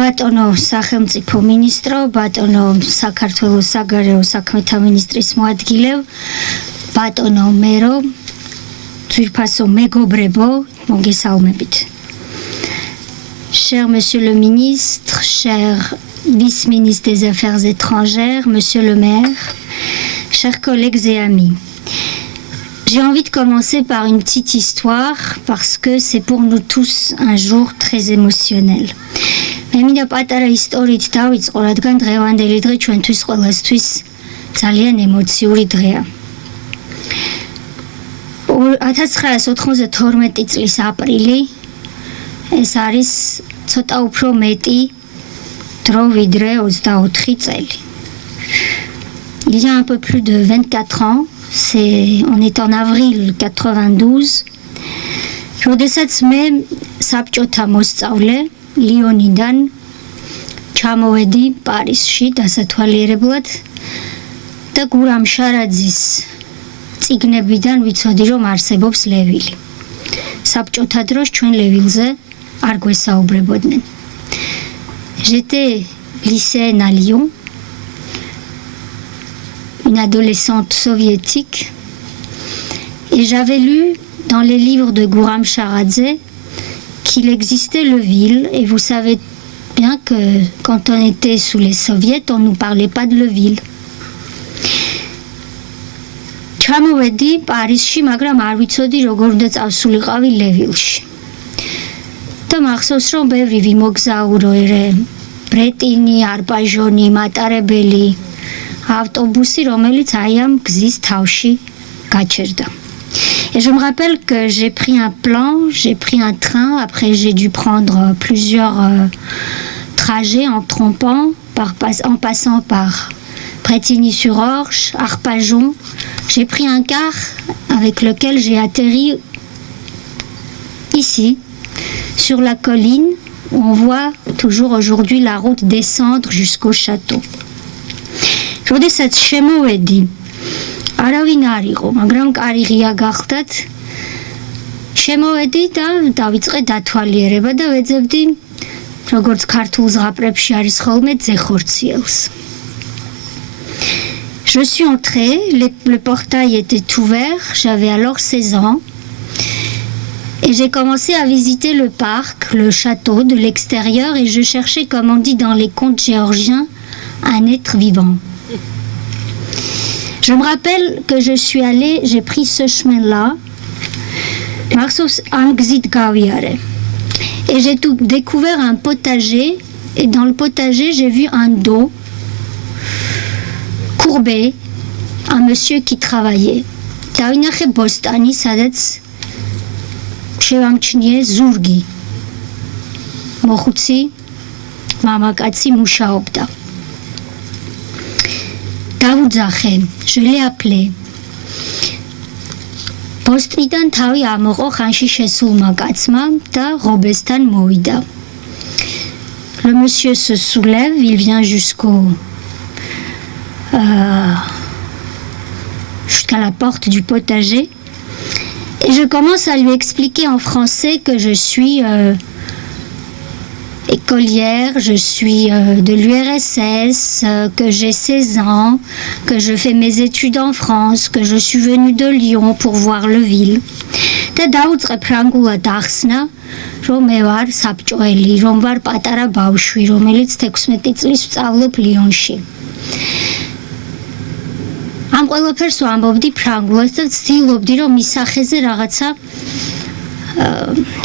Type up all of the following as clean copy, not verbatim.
ბატონო სახელმწიფო მინისტრო, ბატონო საქართველოს საგარეო საქმეთა მინისტრის მოადგილე, ბატონო მერო, ძვირფასო მეგობრებო, მოგესალმებით. Cher Monsieur le Ministre, cher Vice-ministre des Affaires étrangères, Monsieur le maire, chers collègues et amis. J'ai envie de commencer par une petite histoire parce que c'est pour nous tous un jour très émotionnel. მე მინდა პატარა ისტორიით დავიწყო, რადგან დღევანდელი დღე ჩვენთვის ყველასთვის ძალიან ემოციური დღეა. 1992 წლის აპრილი ეს არის ცოტა უფრო მეტი დრო ვიდრე 24 წელი. Il y a un peu plus de 24 ans, on est en avril 92. როდესაც მე საბჭოთა მოსწავლე ლიონიდან ჩამოვედი პარიზში დასათვალიერებლად და გურამ შარაძის წიგნებიდან ვიცოდი, რომ არსებობს ლევილი. საბჭოთა დროს ჩვენ ლევილზე არ გვესაუბრებოდნენ. J'étais lycéenne à Lyon, une adolescente soviétique, et j'avais lu dans les livres de Guram Sharadze qu'il existait le Levil, et vous savez bien que quand on était sous les soviets, on ne nous parlait pas de Levil. ჩამოვედი პარიზში, მაგრამ არ ვიცოდი როგორ უნდა წავსულიყავი ლევილში. და მახსოვს, რომ ბევრი ვიმოგზაურე, ბრეტინი, არბაჟონი, მატარებელი, ავტობუსი, რომელიც აი ამ გზის თავში გაჩერდა. Et je me rappelle que j'ai pris un plan, j'ai pris un train, après j'ai dû prendre plusieurs trajets en trompant, en passant par Bretigny-sur-Orge, Arpajon. J'ai pris un car avec lequel j'ai atterri ici, sur la colline, où on voit toujours aujourd'hui la route descendre jusqu'au château. როდესაც შემოვედი, არავინ არ იყო, მაგრამ კარი ღია გახდათ. შემოვედი და დავიწყე დათვალიერება და ვეძებდი, როგორც ქართულ ზღაპრებში არის ხოლმე, ძეხორციელს. Je suis entrée, le portail était ouvert, j'avais alors 16 ans, et j'ai commencé à visiter le parc, le château de l'extérieur, et je cherchais, comme on dit dans les contes géorgiens, un être vivant. Je me rappelle que je suis allée, j'ai pris ce chemin-là, et j'ai découvert un potager, et dans le potager, j'ai vu un dos courbé, un monsieur qui travaillait. დავინახე ბოსტანი, სადაც შევამჩნიე ზურგი. მოხუცი მამაკაცი მუშაობდა. დავუძახე, je l'ai appelé. Postიდან თავი ამოყო ხანში შესულმა კაცმა და ღობესთან მოვიდა. Le monsieur se soulève, il vient jusqu'à la porte du potager et je commence à lui expliquer en français que je suis écolière, je suis de l'URSS, que j'ai 16 ans, que je fais mes études en France, que je suis venue de Lyon pour voir le ville. და დაუწყე ფრანგულად ახსნა, რომ მე ვარ საბჭოელი, რომ ვარ პატარა ბავშვი, რომელიც 16 წლის ვსწავლობ ლიონში. ამ ყველაფერს ვამბობდი ფრანგულად და ვცდილობდი, რომ მის სახეზე რაღაცა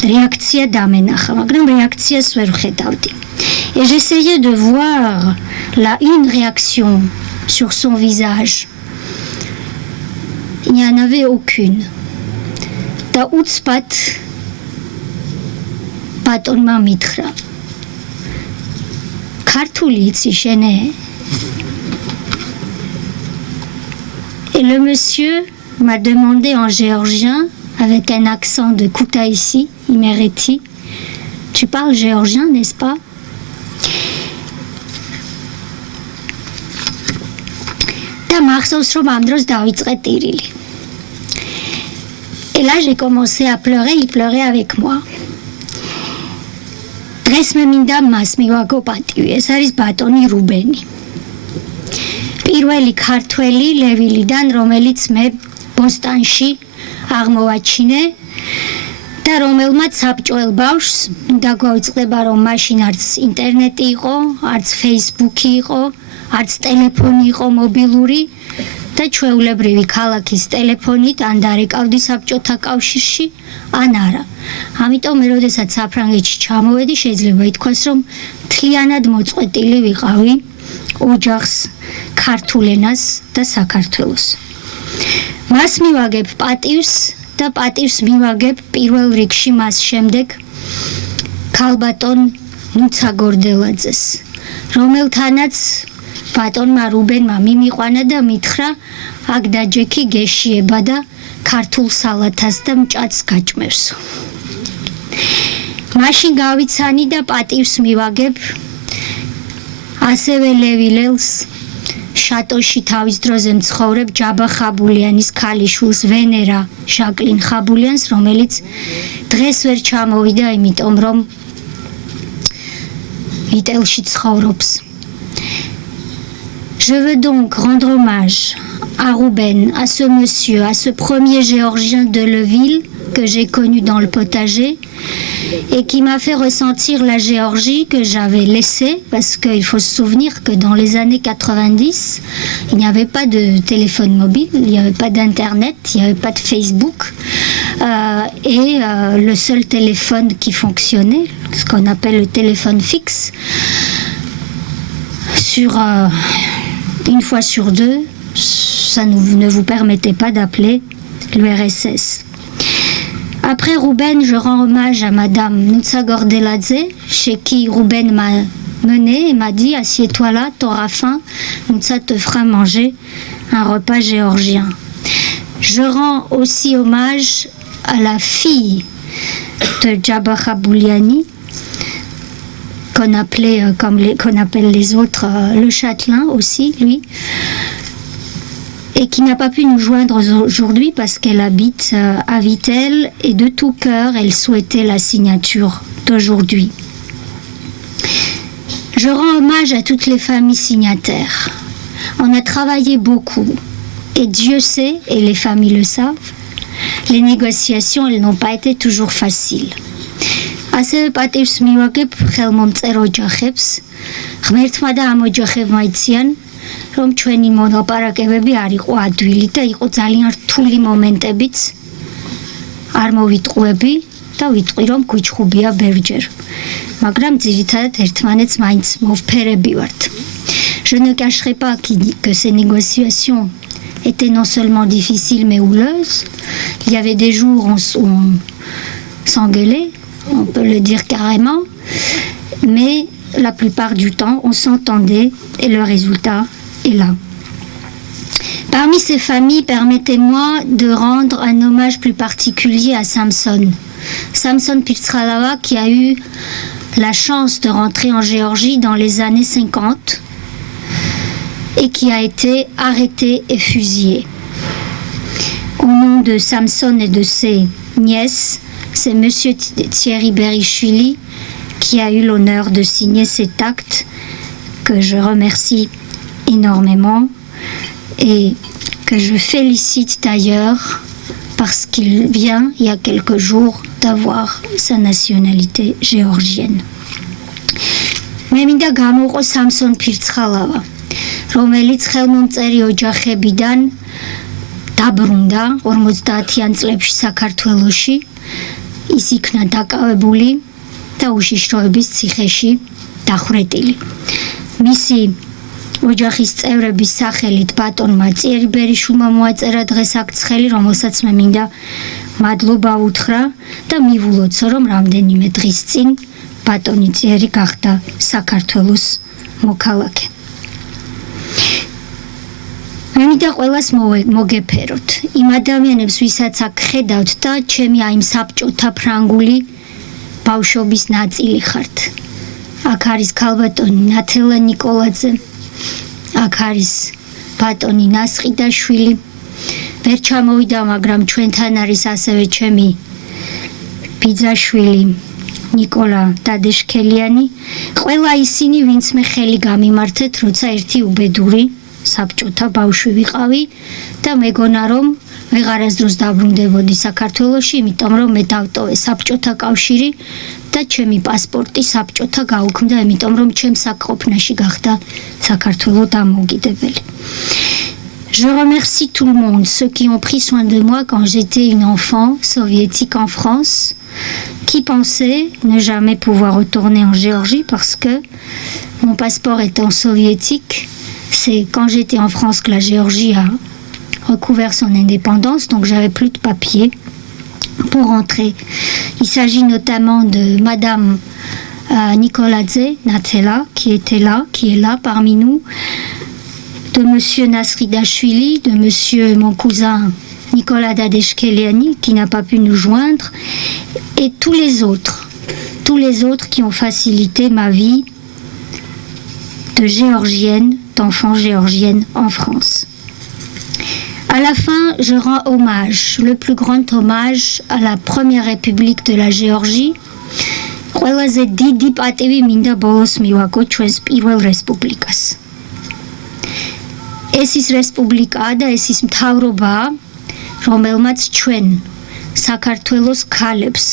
réaction d'amenacha, მაგრამ réactions ვერ ვხედავდი. Et j'essayais de voir une réaction sur son visage. Il n'y en avait aucune. და უცბად ბატონმა მითხრა. ქართული იცი შენე? Et le monsieur m'a demandé en géorgien, avec un accent de Koutaïssi, Imereti, tu parles géorgien, n'est-ce pas? და მახსოვს, რომ ამ დროს დავიწყე ტირილი. Et là, j'ai commencé à pleurer, il pleurait avec moi. დღეს მე მინდა მას მივაგო პატივი, ეს არის ბატონი რუბენი. პირველი ქართველი ლევილიდან, რომელიც მე ბოსტანში აღმოვაჩინე და რომელმაც საბჭოელ ბავშვს უნდა გვაუწყდება, რომ მაშინ არც ინტერნეტი იყო, არც ფეისბუქი იყო, არც ტელეფონი იყო მობილური და ჩვეულებრივი ქალაქის ტელეფონით ან დარეკავდი საბჭოთა კავშირში, ან არა. ამიტომ მე როდესაც საფრანგეთში ჩამოვედი, შეიძლება ითქვას, რომ მთლიანად მოწყვეტილი ვიყავი ოჯახს, ქართულ ენას და საქართველოს. მას მივაგებ პატივს და პატივს მივაგებ პირველ რიგში მას შემდეგ ქალბატონ ნუცა გორდელაძეს, რომელთანაც ბატონმა რუბენმა მიმიყვანა და მითხრა, აქ დაჯექი გეშიება და ქართულ სალათას და მჭადს გაჭმევსო. მაშინ გავიცანი და პატივს მივაგებ ასევე ლევილელს, შატოში თავის დროზე მცხოვრებ ჯაბა ხაბულიანის ქალიშვილს, ვენერა ჟაკლინ ხაბულიანს, რომელიც დღეს ვერ ჩამოვიდა, იმიტომ რომ ვიტელში ცხოვრობს. Je veux donc rendre hommage à Rouben, à ce monsieur, à ce premier géorgien de Leville que j'ai connu dans le potager et qui m'a fait ressentir la Géorgie que j'avais laissée, parce qu'il faut se souvenir que dans les années 90, il n'y avait pas de téléphone mobile, il n'y avait pas d'internet, il n'y avait pas de Facebook et le seul téléphone qui fonctionnait, ce qu'on appelle le téléphone fixe, une fois sur deux, ça ne vous permettait pas d'appeler l'URSS. Après Rouben, je rends hommage à Madame Nutsa Gordeladze, chez qui Rouben m'a mené et m'a dit « Assieds-toi là, t'auras faim, Nutsa te fera manger un repas géorgien ». Je rends aussi hommage à la fille de Djaba Khabouliani, qu'on appelle les autres le châtelain aussi, lui, et qui n'a pas pu nous joindre aujourd'hui parce qu'elle habite à Vittel et de tout cœur, elle souhaitait la signature d'aujourd'hui. Je rends hommage à toutes les familles signataires. On a travaillé beaucoup et Dieu sait, et les familles le savent, les négociations, elles n'ont pas été toujours faciles. ასევე პატივს მივაგებ ხელმომწერ ოჯახებს, ღმერთმა და ამ ოჯახებმა იციან, რომ ჩვენი მოლაპარაკებები არ იყო ადვილი და იყო ძალიან რთული მომენტებიც, არ მოვიტყუები და ვიტყვი, რომ გვიჩხუბია ბევრჯერ, მაგრამ ძირითადად ერთმანეთს მაინც მოვფერები ვართ. Je ne cacherai pas que ces négociations étaient non seulement difficiles mais houleuses. Il y avait des jours où on s'engueulait, on peut le dire carrément, mais la plupart du temps, on s'entendait et le résultat est là. Parmi ces familles, permettez-moi de rendre un hommage plus particulier à Samson. Samson Pirtsalava, qui a eu la chance de rentrer en Géorgie dans les années 50 et qui a été arrêté et fusillé. Au nom de Samson et de ses nièces, c'est M. Thierry Berichvili qui a eu l'honneur de signer cet acte que je remercie énormément et que je félicite d'ailleurs parce qu'il vient il y a quelques jours d'avoir sa nationalité géorgienne. მე მინდა გამოვყო სამსონ ფირცხალავა, რომელიც ხელმომწერი ოჯახებიდან დაბრუნდა 50-იან წლებში საქართველოში. ის იქნა დაკავებული და უშიშროების ციხეში დახვრეტილი. მისი ოჯახის წევრების სახელით ბატონმა ციერი ბერიშვილმა მოაწერა დღეს აქ ცხელი, რომელსაც მე მინდა მადლობა უთხრა და მივულოცო, რომ რამდენიმე დღის წინ ბატონი ციერი გახდა საქართველოს მოქალაქე. მე მინდა ყველას მოგეფეროთ, იმ ადამიანებს, ვისაც აქ ხედავთ და ჩემი აი საბჭოთა ფრანგული ბავშვობის ნაწილი ხართ. აქ არის ქალბატონი ნათელა ნიკოლაძე, აქ არის ბატონი ნასყიდაშვილი. ვერ ჩამოვიდა, მაგრამ ჩვენთან არის ასევე ჩემი ბიძაშვილი ნიკოლა დადეშქელიანი, ყველა ისინი, ვინც მე ხელი გამიმართეთ, როცა ერთი უბედური საბჭოთა ბავშვი ვიყავი და მეგონა რომ ვეღარ ასდროს დაბრუნდებოდი საქართველოში, იმიტომ რომ მე დავტოვე საბჭოთა კავშირი და ჩემი პასპორტი საბჭოთა გაუქმდა, იმიტომ რომ ჩემს საქმეში გახდა საქართველოს დამოუკიდებელი. Je remercie tout le monde, ceux qui ont pris soin de moi quand j'étais une enfant soviétique en France, qui pensaient ne jamais pouvoir retourner en Géorgie parce que mon passeport étant soviétique, c'est quand j'étais en France que la Géorgie a recouvert son indépendance, donc j'avais plus de papier pour rentrer. Il s'agit notamment de Madame Nicoladze Natela, qui est là parmi nous, de Monsieur Nasridashvili, de Monsieur mon cousin Nicolas Dadeshkeliani, qui n'a pas pu nous joindre, et tous les autres qui ont facilité ma vie de géorgienne, d'enfant géorgienne en France. À la fin, je rends hommage, le plus grand hommage à la première république de la Géorgie. ყველაზე დიდი პატივი მინდა ბოლოს მივაგო ჩვენს პირველ რესპუბლიკას. ეს ის რესპუბლიკაა და ეს ის მთავრობაა, რომელმაც ჩვენ საქართველოს ქალებს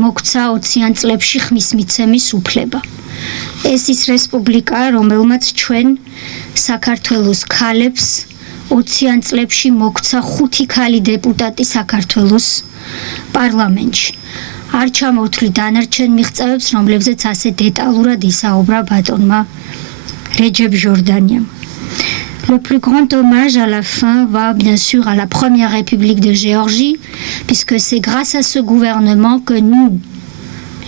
მოგცა 20-იან წლებში ხმის მიცემის უფლება. ეს ის რესპუბლიკაა, რომელმაც ჩვენ საქართველოს ქალებს 20-იან წლებში მოგცა 5 ქალი დეპუტატი საქართველოს პარლამენტში. არ ჩამოვთვლი დანარჩენ მიღწევებს, რომლებზეც ასე დეტალურად ისაუბრა ბატონმა რეჯებ ჟორდანიამ. Le plus grand hommage à la fin va bien sûr à la première République de Géorgie, puisque c'est grâce à ce gouvernement que nous,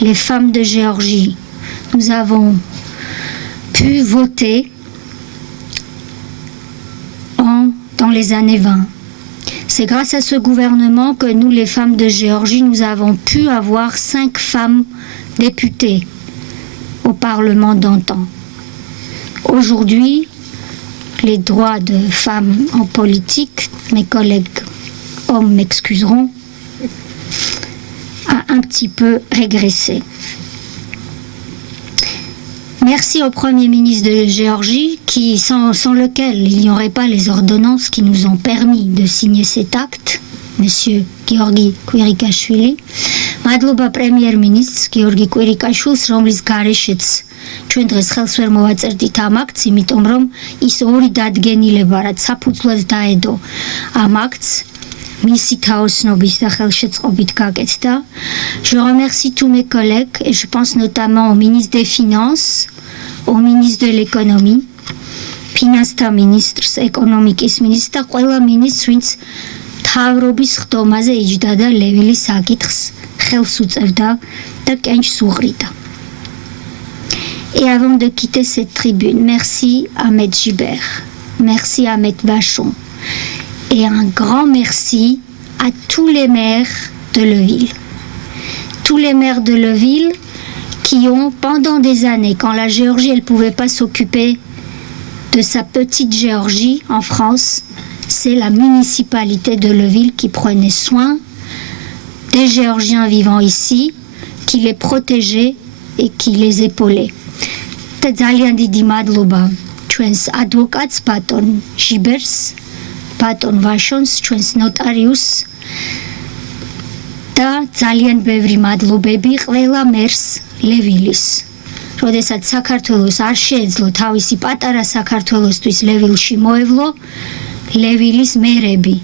les femmes de Géorgie, nous avons pu voter dans les années 20. C'est grâce à ce gouvernement que nous, les femmes de Géorgie, nous avons pu avoir 5 femmes députées au Parlement d'antan. Aujourd'hui, les droits de femmes en politique, mes collègues hommes m'excuseront, a un petit peu régressé. Merci au Premier ministre de Géorgie, sans lequel il n'y aurait pas les ordonnances qui nous ont permis de signer cet acte, Monsieur Georgi Kvirikashvili. Madloba Premier ministre Georgi Kvirikashvils, რომლის გარეშეც ჩვენ დღეს ხელს ვერ მოვაწერდით ამ აქტს, იმიტომ რომ ის ორი დადგენილება, რაც საფუძვლად დაედო ამ აქტს, მისი თაოსნობის და ხელშეწყობით გაკეთდა. Je remercie tous mes collègues et je pense notamment au ministre des Finances, au ministre de l'économie, ფინანსთა მინისტრს, ეკონომიკის ministre და ყველა ministrს, ვინც მთავრობის ხდომაზე იჯდა და ლევილის საკითხს ხელს უწევდა და კენჭს უღრიდა. Et avant de quitter cette tribune, merci Ahmed Gibert, merci Ahmed Vachon et un grand merci à tous les maires de Leville. Tous les maires de Leville qui ont, pendant des années, quand la Géorgie elle pouvait pas s'occuper de sa petite Géorgie en France, c'est la municipalité de Leville qui prenait soin des Géorgiens vivant ici, qui les protégeait et qui les épaulait. და ძალიან დიდი მადლობა ჩვენს ადვოკატს ბატონ ჟიბერს, ბატონ ვაშონს, ჩვენს ნოტარიუსს და ძალიან ბევრი მადლობები ყველა მერს ლევილის. როდესაც საქართველოს არ შეეძლო თავისი პატარა საქართველოსთვის ლევილში მოევლო, ლევილის მერები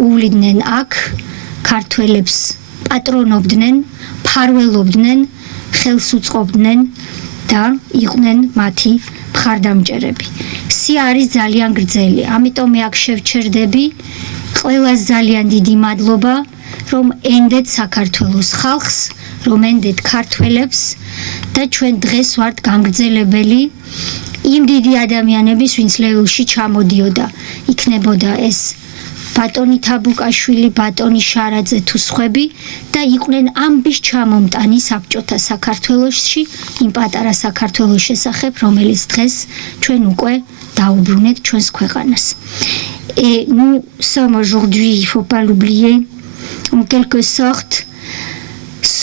უვლიდნენ აქ ქართველებს პატრონობდნენ, ფარველობდნენ, ხელს უწყობდნენ და იყვნენ მათი მხარდამჭერები. სი არის ძალიან გრძელი, ამიტომ მე აქ შევჩერდები. ყველას ძალიან დიდი მადლობა, რომ ენდეთ საქართველოს ხალხს, რომ ენდეთ ქართველებს და ჩვენ დღეს ვართ გამგრძელებელი იმ დიდი ადამიანების, ვინც ლევილში ჩამოდიოდა. იქნებოდა ეს ბატონი თაბუკაშვილი, ბატონი შარაძე თუ სხვები და იყვნენ ამბის ჩამომტანი საბჭოთა საქართველოში, იმ პატარა საქართველოს შესახებ, რომელიც დღეს ჩვენ უკვე დაუბრუნეთ ჩვენს ქვეყანას. Et nous sommes aujourd'hui, il ne faut pas l'oublier, en quelque sorte,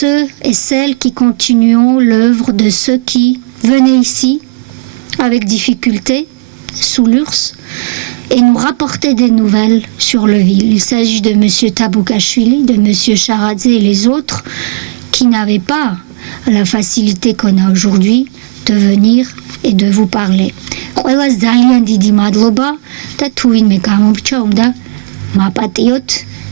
ceux et celles qui continuons l'œuvre de ceux qui venaient ici avec difficulté sous l'URSS et nous rapportaient des nouvelles sur le ville. Il s'agit de M. Taboukachvili, de M. Charadze et les autres qui n'avaient pas la facilité qu'on a aujourd'hui de venir et de vous parler. Ყველას ძალიან დიდი მადლობა და თუ ვინმე გამორჩა უნდა მაპატიოთ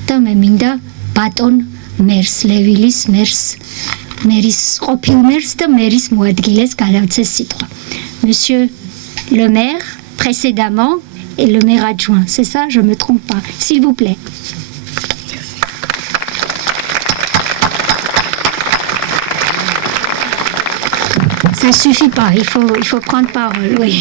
და მე მინდა ბატონ მერს ლევილის მერის ყოფილ მერს და მერის მოადგილეს გადავცეს სიტყვა. Monsieur le maire précédemment et le maire adjoint, c'est ça, je me trompe pas, s'il vous plaît. Ça suffit pas, il faut prendre parole, oui.